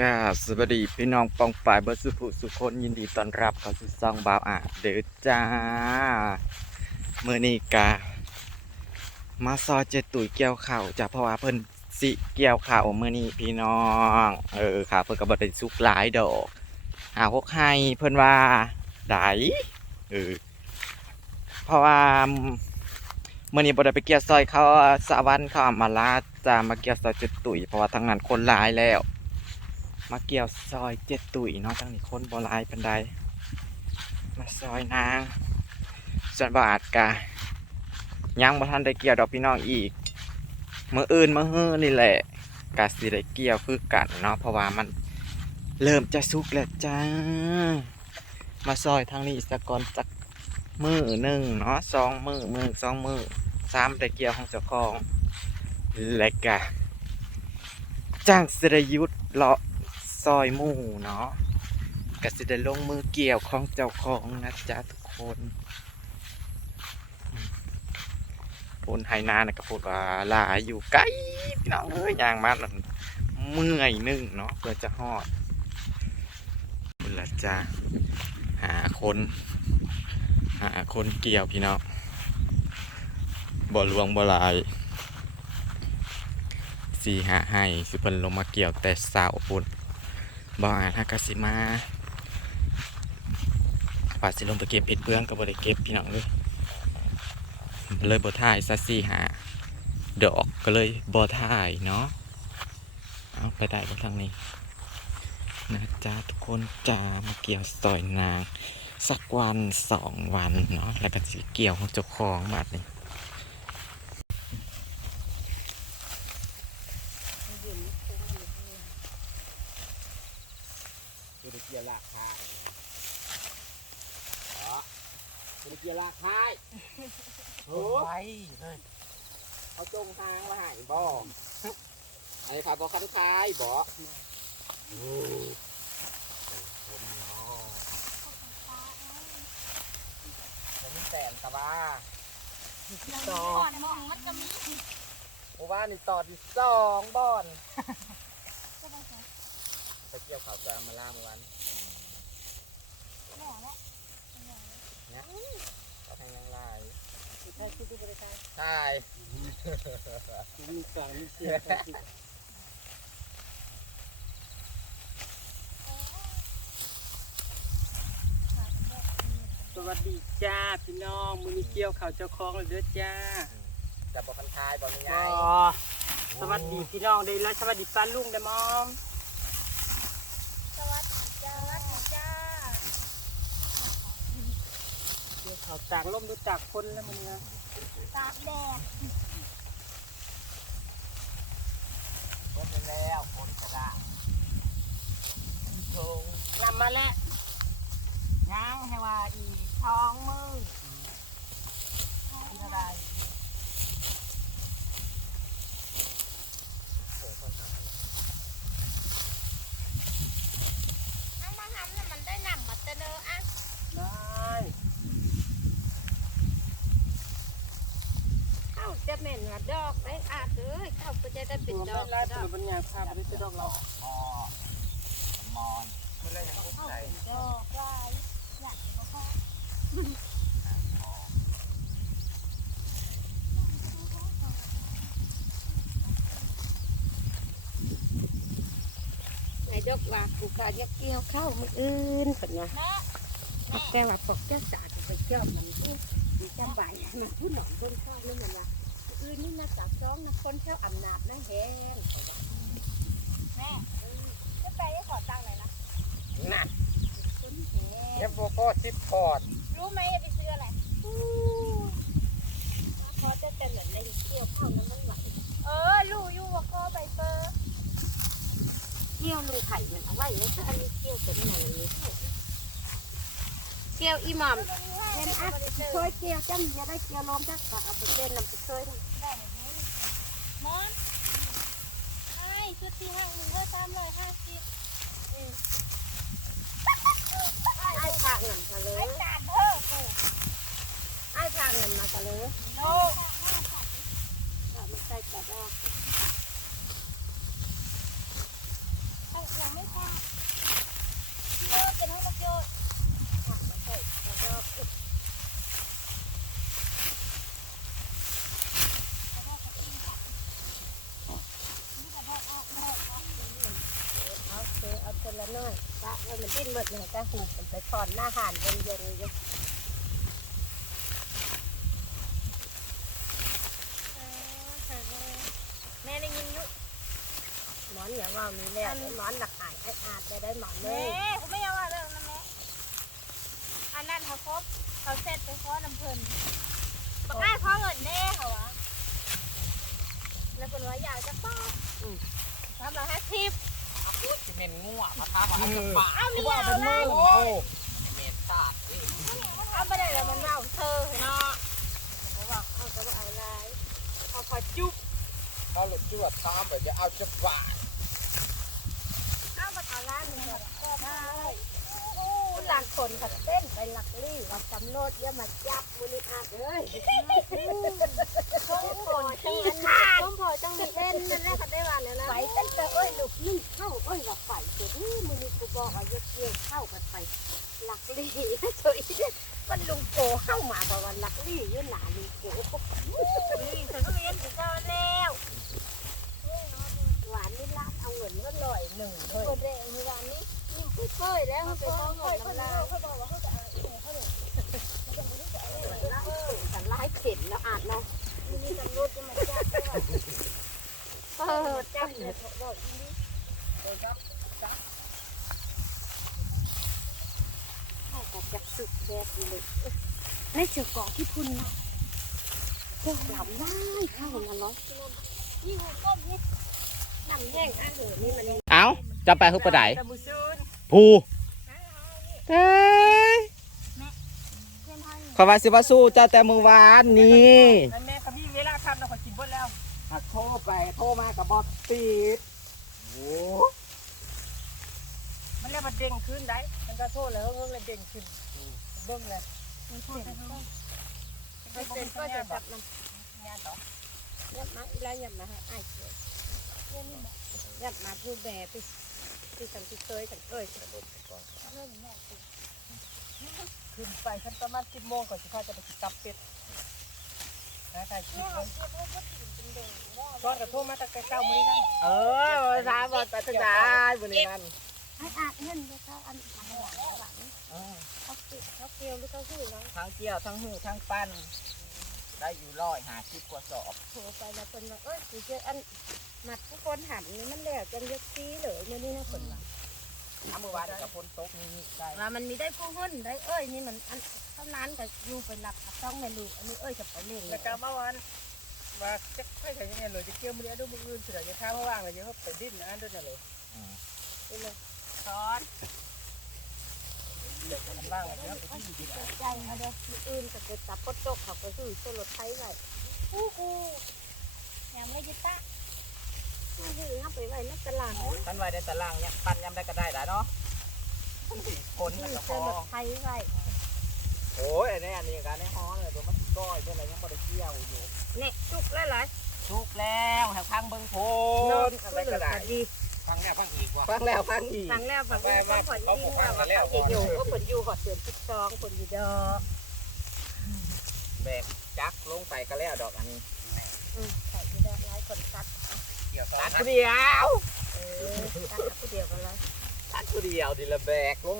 กาสวัสดีพี่น้องปองป่ายเบอร์สุภุสุคนยินดีต้อนรับเข้าสู่ซองบ่าวอาจเด้อจ้าเมื่อนี้กามาซอยเจตุยเกี่ยวข่าวจ้ะเพราะว่าเพิ่นสิเกี่ยวข่าวเมื่อนี้พี่น้องเออค่ะเพิ่นก็บ่ได้สุกหลายดอกหาพวกให้เพิ่นว่าไดเออเพราะว่าเมื่อนี้บดไปเกี่ยวซอยเขาสะวันเขาอมาลาจะมาเกี่ยวซอยเจตุยเพราะว่าทางนั้นคนหลายแล้ว มาเกี่ยวซอยเจ็ดตุ๋ยเนาะทั้งนี้คนโบราณเป็นใดมาซอยนางส่วนบาทกะยังบ่ทันได้เกี่ยวดอกพี่น้องอีกเมื่ออื่นมือฮื้อนี่แหละกะสิได้เกี่ยวคือกันเนาะเพราะว่ามันเริ่มจะสุกแล้วจ้า มาซอยทางนี้สะกอนจักมือหนึ่งเนาะสองมือมือสองมือสามได้เกี่ยวของเจ้าของและกะจ้างสรยุทธ์เลาะ อยหมู่เนาะก็สิได้ลงมือเกี่ยวของเจ้าของนะจ๊ะทุกคนพูนไฮนานะก็พูดว่าลายอยู่ไกลพี่น้องเอ้ยย่างมานั่นเมื่อยหนึงเนาะเพื่อจะฮอดคุณละจ้าหาคนหาคนเกี่ยวพี่น้องบ่หลวงบ่ลายสี่หาให้สิเพิ่นลงมาเกี่ยวแต่สาวปุ่น บออาจฮากาสิมาป่าสิลงไปเก็บเห็ดเบื้องก็บ่ได้เก็บพี่น้องเลยเลยบ่ถ่ายซะสี่หาดอกก็เลยบ่ถ่ายเนาะเอาไปได้ก็ทางนี้นะจ๊ะทุกคนจะมาเกี่ยวซอยนาง สักวันสองวันเนาะแล้วก็สิเกี่ยวของเจ้าของบาดนี้ เกียร์ลากคายเหรอบริเกียร์ลากคายโอ้ไปเลยเขาจงทางว่าหายบ่อันนี้ครับบ่คันคายบ่โอ้ผมเนาะผมมีแต่นตะว่าก่อนมองมันจะมีหมู่บ้านนี่ต่อที่สองบ่อนก็ได้ใช่ไป เกี่ยวขาวจามมาล่าเมื่อวันหล่อแล้วเขาแทงยังลายสุดท้ายคิดดูบริการใช่มีสองมีเสียงสวัสดีจ้าพี่น้องมือนี้เกี่ยวข่าวเจ้าของเลยเด้อจ้าจะบ่คันคายบ่มีไงอ๋อสวัสดีพี่น้องได้แล้วสวัสดีป้าลุงได้อมอม สวัสดีจ้าสวัสดีจ้า เกี่ยวข่าวจากล่มดูจากคนแล้วมันนะตากแดดคนไปแล้วคนกระด้างโชงนำมาแล้วย่างให้ว่าอีท้องมือที่เท่าไร เอามาทำน่ะมันได้หนำมาเตเนออะ ได้ เข้าจะเหม็นว่าดอกได้อาดเลยเข้าก็จะได้เป็นดอกไล่ตัวปัญญาภาพไปซื้อดอกเรามอมอนเมื่อไรยังพุ่งใส่ดอกได้อยากจะบอกว่านายกว่ากูกาจะเกี่ยวเข้ามืออื่นเป็นไงแม่แต่ว่าปกเจ้าสาจะไปเจ้ามันพูดมันจำใบมันพูดหนองเบิ้งข้าวนี่มันว่า อื่นนี่นะจากซ้องนะคนเท่าอำนาจนะแห้งแม่จะไปได้ขอตังค์หน่อยนะน่ะคนแห้งเอฟโบโก้ซิปพอร์ตรู้ไหมจะไปซื้ออะไรพอจะเป็นเหมือนในเกี่ยวข้านั้นมันไหวเออรู้อยู่ว่าก็ใบเฟอร์เกี่ยวลูกไข่มันเอาไว้แล้วถ้าอันนี้เกี่ยวเป็นอะไรนี้เกี่ยวอีหม่อมเป็นอัดช่วยเกี่ยวจ้ำจะได้เกี่ยวลมจักกะเอาไปเป็นนำไปช่วยด้ไห มมอนไอ้ชุดที่ห้างมึงก็สามร้อยห้าสิบไอ้ทางเงินทะเลไอ้จานเพิ่มกูไอ้ทางเงินมาทะเลโลมันใส่กระดอกเขายังไม่พละน้อยันดิ้นหมดเลยก็หูมันไปถอนหน้าหานเย็นเย็นๆอยู่แม่ได้ยินยุหมอนอย่างว่ามีแล้วหมอนหลักหายให้อาดได้ได้หมอนเลแม่ยกูไม่เอาว่าเรื่องนั้นแม่อันนั้นเขาครบเขาเสร็จไปข้อน้ำเพลินบอกได้ข้อเงินแน่เหรอวะแล้วเป็นว่าอยากจะป้าทำมาห้าสิบ พูดสิเมนงัวมาทำมาให้กับปากเอามีเอาเลยโอ้เมนตาดนี่เอาไปได้แล้วมันเอาเธอเนาะเขาบอกเอาก็บอกเอาอะไรเอาพอจุ๊บเขาหลุดจวดตามแบบจะเอาจะบาดเอามาเอาร้านหนึงแบบก็ได้ผู้หลัง คนขัดเต้นไปหลักลี่ว่าจำโลดเยอะมาจับมือนี่อาดเลยช่วงฝนที่ขาดช่วงพอจังมีเล่นนั่นแหละเขาได้ว่าเนี่ยนะไปตั้งแต่เอ้ยลูกนี่เข้าเอ้ยว่าไปเดี๋ยวนี้มือนี่กูบอกว่ายกเกี่ยวเข้ากันไปหลักลี่เฉยมันลุงโกเข้ามาบอกว่าหลักลี่อยืนหนาลุงโกพวกนี่ฉันก็เรียนถึงเจ้าแล้วหวานนี่รับเอาเงินก็ลอยหนึ่งเลยโคเดงที่วันนี้นี่เคยแล้วเขาไปข้อเงินน้ำลายเขาบอกว่าเขาจะเอาเองเขาเลย แต่ไล่เข็นแล้วอาดเนาะ นี่ฉันรูดจะมาจับด้วย เออจับ เลยบอกเข้ากับจักสุดแดดเลยในเชือกองที่พุ่นนะพวกเราได้เข้ามาเนาะนี่หูก้มนี่น้ำแห้งอะเหอนี่มันเอาจะไปหุบปะไดตะบุซูนผู้เอ้ยเพื่อนท่านขอยว่าสิว่าสู้เจ้าแต่มือวานนี่ โทรไปโทรมากับบอสตีดโอ้มันแล้วมันเด้งขึ้นได้ มันก็โทษแล้วเพิ่งเลยเด้งขึ้นเบิ้งเลยมันพูดไปเรื่อยไม่เป็เป็นนก็ก็จะจะจัจับบน้งานต่อำยัดมาอีไรยัดมาให้ไอ้ายเขียวยัดมาผู้แบไปที่สันติเคยสันเอ้ยขึ้นไปฉันประมาณสิบโมงก่อนสิพาจะไปกินตับเป็ดนะใครคิดว่า ก้อนกระทุ่มมาตั้งแต่เก้ามื้อนั่นเออสามบอสตัดได้บนนี้นั่นไอ้อาเงินเดี๋ยวเขาอันทำหวานหวานเขาเกี่ยวเขาเกี่ยวหรือเขาหื้อเนาะทั้งเกี่ยวทั้งหูทั้งปั้นได้อยู่ร้อยหาสิบกว่าสอบโทรไปแล้วคนว่าเอ้ยกูเจออันมัดทุกคนหันนี่มันแล้วจังยกซีเหลยเมื่อนี้นะคนว่าน้ำเมื่อวานกับฝนตกนี่ใช่ว่ามันมีได้ผู้หุ้นได้เอ้ยนี่มันอันเท่านั้นก็อยู่ไปหลับต้องในลูกอันนี้เอ้ยจะไปเล่นแล้วก็เมื่อวาน ว่าจะค่อยใช้ยังไงเลยจะเกี่ยวมือดูมืออื่นสุดจะข้ามว่างเลยจะเขาไปดิ้นอันด้วยเลยซ้อนว่างเลยจะไปดิ้นดีกว่าใจเขาเด้อมืออื่นก็จะจับปดโตกเขาก็คือสลดไทยไว้กูกูยังไม่ได้ตะมาหื้อเอาไปไว้ในตาดนะท่านไว้ในตารางเนี่ยปั้นยำได้ก็ได้แล้วเนาะคนมันอก็พอลดไทยไว้ นนี้อันนี้การในฮ้อนเลยตัวมันก้อยตัวอะไรยังบ่ได้เกี่ยวอยู่เนี่ยจุกแล้วเหรอทุกแล้วแถวข้างเบิ้งโพนอนนก็อะไรเหลืก็อได้แต่ดีฟังแล้วฟังอีกว่ะฟังแล้วฟังอีกฟังแล้วฟังอีกก็ผลยิ่งว่าว่าเขาจะอยู่ก็ผลอยู่หอดเดือนสิบสองผลอยู่ดอกแบกจักลงไปก็แล้วดอกอันนี้อืมใส่อยู่ดอกหลายคนตัดเกี่ยวตัดผู้เดียวเออตัดผู้เดียวกันเลยตัดผู้เดียวดิละแบกลง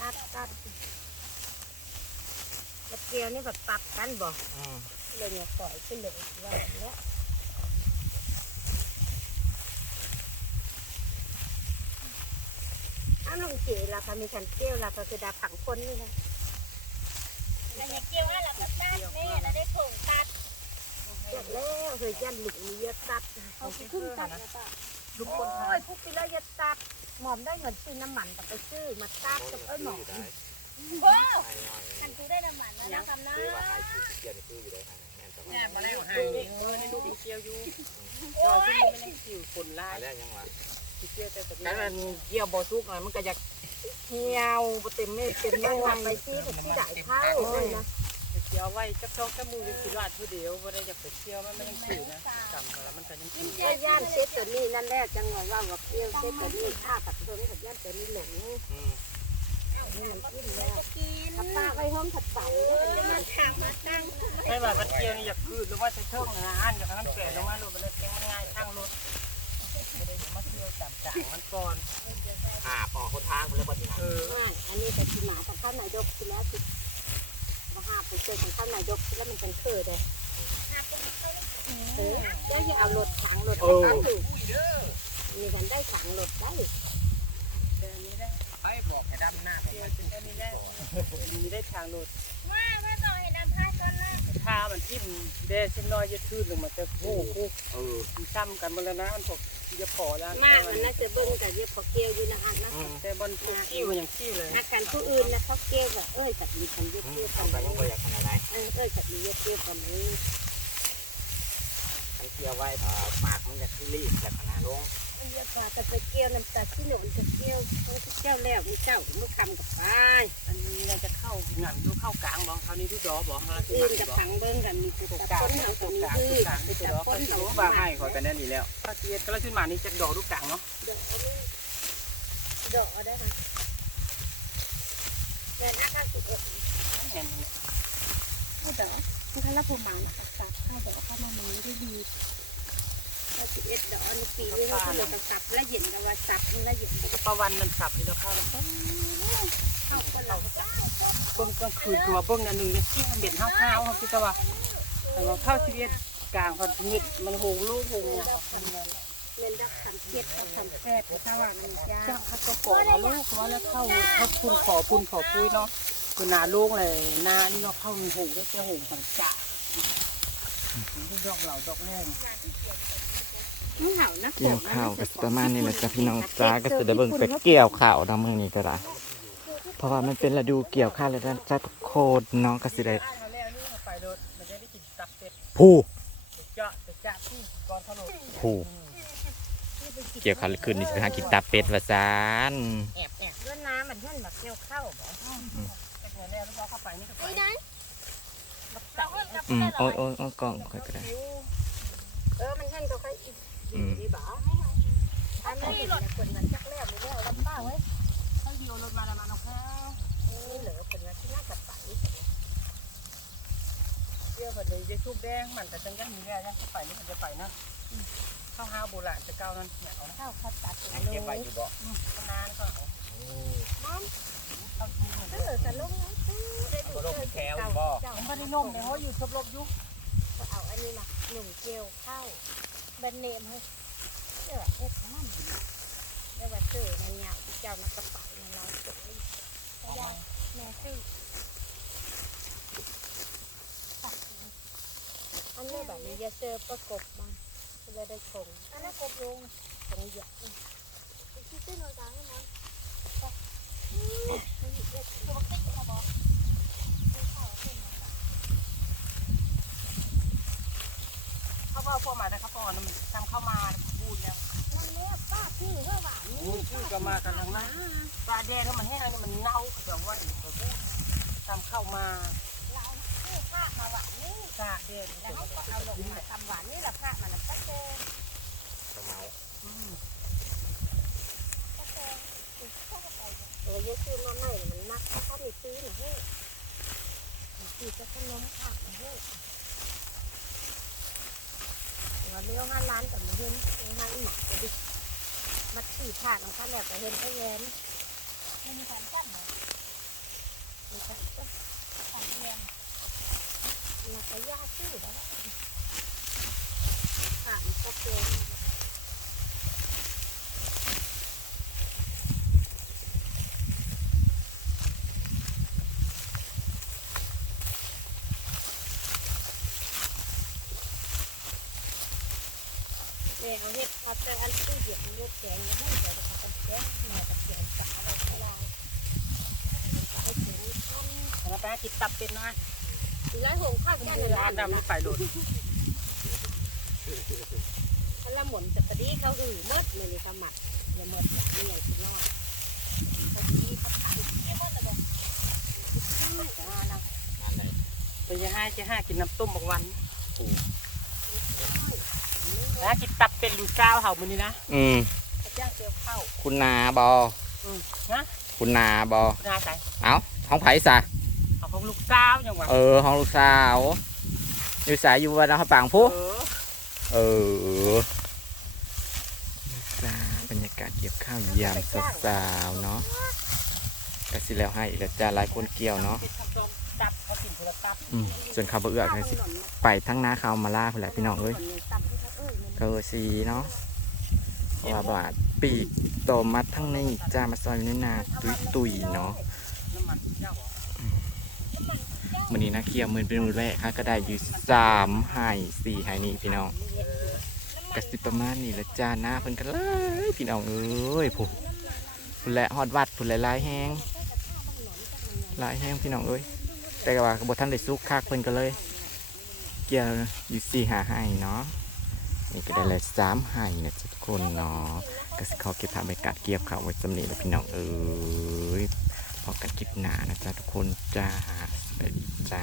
ตัดตัดแล้ว เกลียวนี่แบบตัดกันบ่อืมเลยเนี่ยปล่อยไปเลยว่าอย่างเนี้ยอ้าวลุงเจ๋ราคามีฉันเกลียวราคาคือดาผังคนนี่นะแต่อย่าเกี่ยวอะไรกับตัดแม่นะได้ผงตัดเจ็บแล้วเคยยันหลุมมีเยอะตัดเขาขึ้นตัดนะป้าทุกคนโอ้ยพุกไปแล้วเยอะตัดหมอมได้เงินซื้อน้ำมันแต่ไปซื้อมาตัดกับเอ้ยหมอมว้าวฉันกูได้น้ำมัน แล้วนะคำนะแม่มาแล้วให้เออในลูกเกียวอยู่โอ้ยไม่ได้คิวคนร้ายแล้วยังวะเกียวแต่ตัวแต่มันเกียวบ่สุกหน่อยมันก็จะเหี่ยวบ่เต็มเม็ดเต็มหไม่น่วทำไปซื้อกับที่ได้เข้าวเลยนะเกี่ยวไว้จับต้องจับมือยังสิลาดผู้เดียวไม่ได้จะไปเกี่ยวมันไม่ยังถือนะจำแล้วมันก็ยังถือย่าย่านเซ็ตตัวนี้นั่นแหละจังหวะว่าว่าเกี่ยวเซ็ตตัวนี้ข้าตัดตัวนี้กับย่านตัวนี้หลงอืมนี่มันกินแล้วจะกินถ้าป้าไว้ห้องถัดไป กี่ยวนี่อยากคืนหรือว่าจะเทิงนะอันอยากให้มันแก่ลงมาลงไปเลยแกงมันง่ายทั้งรถไม่ได้มาเกี่ยวจับจ่างมันก่อนหาปอคนทางคนเรียกว่าที่ไหนเออไม่อันนี้แต่ที่หมาต้องเข้านนายกที่แล้วสิมาหาไปเจอของเข้านนายกที่แล้วมันเป็นเคือเลยหาปุ๊บไปเออเดี๋ยวจะเอารถถังรถตั้งอยู่มีกันได้ถังรถได้เจอนี้ได้ไอ้บอกให้ดำหน้าไปเดี๋ยวนี้ได้มีได้ทางโลดว่าว่าต่อให้ดำผ้าก่อนนะ ถ้ามันทิ่มเด้เส้นน้อยจะทื่นลงมาจะโอ้โหเออมันซ้ำกันหมดแล้วนะมันพวกที่จะพอแล้วมากมันน่าจะเบิ่งกับเย็บพอเกลียวอยู่นะฮักนะแต่บนพวกขี้มันยังขี้เลยนักการผู้อื่นนะเขาเกลียวกับเอ้ยกับมีกันเย็บเกลียวกัเอานไปยังบ่อยากขนาดไหนเออเอ้ยกับมีเย็บเกลียวกันนี้มันเกี่ยวไว้เออปากมันจะขี้รีบจากขนาดลง มันเยอะกว่าแต่ไปเกลียวน้ำตาที่หนุนจะเกลียวเขาเจ้าแล้วมีเจ้ามือคำกับไปอันนี้เราจะเข้าหงันดูเข้ากลางบอกคราวนี้ดูดอบอกฮะอื่นกับผังเบิ้งกันมีตัวตัวตะกลางคนเขาตัตัววกนี้ลางคืตัวอกลางที่ตัวตะดอคเขานถืเขาอว่าบาให้ขอกันแน่ดีแล้วถ้าเทียนก็แล้วขึ้นมานี่จะดอกดูกลางเนาะเดอกอันนี้เดอกได้ค่ะเดินอาคารสิบเอ็ดเห็นข้าวเดอกมันเขาละผู้มานะสับข้าวเดอกเข้ามามันไม่ได้ดี ข้าวสิบเอ็ดเดอกในปีนี้เขาเลยกับสับละเอียดกับว่าสับละเอียดกระวันมันสับให้เราเข้าแล้วเข้าก็เราเบิ้งกลางคืนคือว่าเบิ้งอันหนึ่งเนี่ยที่เบ็ดห้าวห้าวเขาคิดว่าแต่ว่าเข้าชีวิตกลางพอมืดมันหงลูกหงเนี่ยเล่นดักทำเจ็ดเขาทำแซ่บถ้าว่ามันยาเจ้าเขาก็ก่อเอาลูกว่าแล้วเข้าเขาพุนขอพุนขอปุ้ยเนาะคือนาลูกเลยนานี่เนาะเข้ามีโหงได้เจ้าโหงสังจ่าดอกเหล่าดอกแรง เห่านะเกี่ยวข้าวก็สิประมาณนี้แหละจ้ะพี่น้องจ้าก็สิได้เบิ่งไปเกี่ยวข้าวนะมื้อนี้ก็ได้เพราะว่ามันเป็นฤดูเกี่ยวข้าวแล้วจ้าทุกคนเนาะก็สิได้อ่านมาแล้วนี่ไปรถมันจะได้กินตับเป็ดผู้เจาะจะที่ก่อนเขาลงผู้เกี่ยวข้าวคืนนี้สิไปหากินตับเป็ดว่าซานแอบแอบด้วยน้ำมันเพื่อนแบบเกี่ยวข้าวบ่แต่เงินแล้วเราเข้าไปนี่ก็ไปไอ้นั้นเราเอิ้นกับอืมเพื่อนโอ้ยโอ้ยโอ้ยกล่องค่อยก็ได้เออมันเพื่อนก็ค่อยอีกอืมดีบ่ อันนี้รถคนมันจักแล้วมีแล้วลำบ้าไว้เขาเดียวรถมาแล้วมาเอาข้าวนี่เหลือเป็นว่าที่น่ากับไปเที่ยวแบบนี้จะชุบแดงมันแต่จังกันมีแล้วจะไปนี่มันจะไปนะข้าวห้าวโบราณจะเก้านั่นเนี่ยเอาข้าวคัดตัดให้เก็บไว้อยู่บ่นานก็เอาน้ำเข้าทีหนึ่งก็เหลือแต่ลงน้ำซื้อได้ดูเจ้าผมไม่ได้นมเลยเขาอยู่ชบลบยุกเอาอันนี้นะหนุ่มเกลียวข้าว บนเนมให้เจ้าเอ็ดมันได้ว่าซื้อในเงาเจ้านักกระเป๋าในเราตรงนี้ยาแม่ซื้ออันนี้แบบนี้จะเจอประกบมาเลยได้คงอันนั้นกบลงคงเยอะคิดเส้นหน่อยจ้าให้มันตัวติ๊กเขาบอกเขาว่าพวกมาแต่เขาปอนมันทำข้ามาพูดแล้วนั่นแหละป้าพี่เพื่อหวานนี่พูดชื่อก็มากันทั้งนั้นปลาแดงมันแห้งนี่มันเน่าเขาจะว่าเขาทำข้ามาเราพี่ผ้ามาหวานนี่กาแดงแล้วเขาก็เอาลงมาทำหวานนี่แหละผ้ามันตะเกงกระเมาตะเกงเข้าไปเออเยอะซื้อมาใหม่มันนักเขาเขามีซื้อหนะเฮ้ซื้อจะขนมผักนะเฮ้ ว่าเลี้ยวห้าล้านแต่มาเห็นเลี้ยวห้าอีหมักไปดิมาขี่ผ่านของข้าแล้วแต่เห็นไอ้แย้มไม่มีการกั้นเหรอมีการกั้นผ่านเรียนมาไปย่าซื้อแล้วผ่านก็เกง เอาเห็ดเอาแต่อันตู้เย็นมันลูกแกงมาให้แต่เอาเป็นแกงแม่ตะเกียบจ๋าไว้ที่ลายเอาให้ถึงท่านแล้วไปกินตับเป็นนะอีไล่หงข้าวแก่นร้านนดำไม่ไปโดดพละหมุนแต่กระดีเขาหือมดเลยนี่เขาหมัดอย่าหมดอย่างนี้อย่างที่นอยเขาดีเขาขายไม่หมดแต่บอกไม่อ่านะไหนไปจะให้จะให้กินน้ำต้มบางวัน นะกินตับเป็นลูกเจ้าเห่ามันนี่นะอืมพระเจ้าเจียวข้าวคุณนาบอนะคุณนาบอนาใส่เอ้าห้องไผ่ซะเอาของลูกเจ้าอย่างวะเออห้องลูกสาวอยู่สายอยู่วันน้องปางผู้เออเออจ้าไปบรรยากาศเกี่ยวข้าวยามสาวๆเนาะก็สิแล้วให้อีกแล้วจ้าหลายคนเกี่ยวเนาะ เป็นคำชมจับเขากินคนละตับอืมส่วนข้าวเบื่อก็สิ ไปทั้งนาข้าวมาล่าพุ่นแหละพี่น้องเอ้ย ก็เออสีเนาะเพราะว่าบาดปีกโตมัดทั้งนี้จ้ามาซอยอยู่ในนาตุยตุยๆเนาะน้ำมันเจ้าเหรอวันนี้นะเคียวมือเป็นมือแรกค่ะก็ได้อยู่สามไห่สี่ไห่นี่พี่น้องกระสิประมาณนี้ละจ้าหน้าเพิ่นกันเลยพี่น้องเอ้ยผู้ผู้และฮอดวัดผู้และลายแห้งลายแห้งพี่น้องเอ้ยแต่ก็ว่าบทท่านได้ซุกคักเพิ่นก็เลย เกี่ยวอยู่สี่หาไห่เนาะ นี่ก็ได้เลยสามไห่นะทุกคนเนาะก็สิขอเก็บภาพบรรยากาศเกี่ยวข่าวไว้สำนีแล้วพี่น้องเอ้ยพอกันคลิปหนานะจ๊ะทุกคนจ้าสวัสดีจ้า